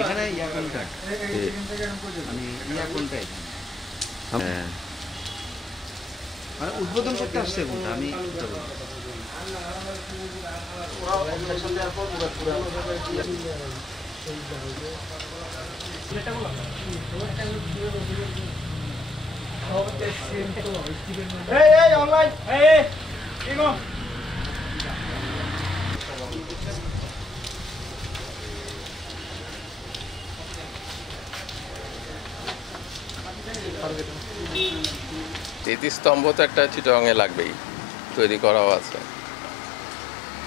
এখানে ইয়া কোনটা মানে ইয়া কোনটা এখানে মানে উদ্বোধন করতে আসছে কোনটা আমি অনলাইন স্মৃতিস্তম্ভ তো একটা চিটাগাংয়ে লাগবেই, তৈরি করাও আছে।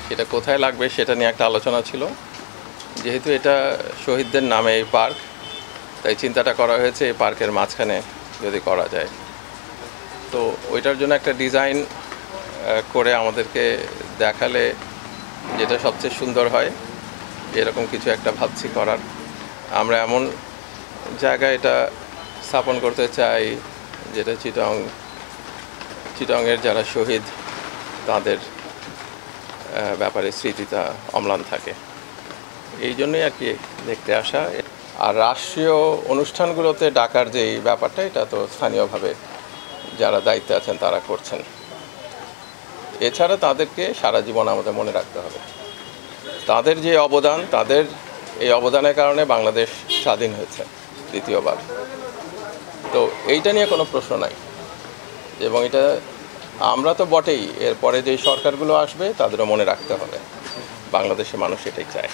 সেটা কোথায় লাগবে সেটা নিয়ে একটা আলোচনা ছিল। যেহেতু এটা শহীদদের নামে এই পার্ক, তাই চিন্তাটা করা হয়েছে এই পার্কের মাঝখানে যদি করা যায়। তো ওইটার জন্য একটা ডিজাইন করে আমাদেরকে দেখালে যেটা সবচেয়ে সুন্দর হয়, এরকম কিছু একটা ভাবছি করার। আমরা এমন জায়গায় এটা স্থাপন করতে চাই যেটা চিটাগাংয়ের যারা শহীদ তাদের ব্যাপারে স্মৃতিটা অম্লান থাকে। এই জন্যই আর কি দেখতে আসা। আর রাষ্ট্রীয় অনুষ্ঠানগুলোতে ডাকার যেই ব্যাপারটা, এটা তো স্থানীয়ভাবে যারা দায়িত্বে আছেন তারা করছেন। এছাড়া তাদেরকে সারা জীবন আমাদের মনে রাখতে হবে। তাদের যে অবদান, তাদের এই অবদানের কারণে বাংলাদেশ স্বাধীন হয়েছে দ্বিতীয়বার। তো এইটা নিয়ে কোনো প্রশ্ন নাই, এবং এটা আমরা তো বটেই, এরপরে যেই সরকারগুলো আসবে তাদেরও মনে রাখতে হবে। বাংলাদেশের মানুষ এটাই চায়।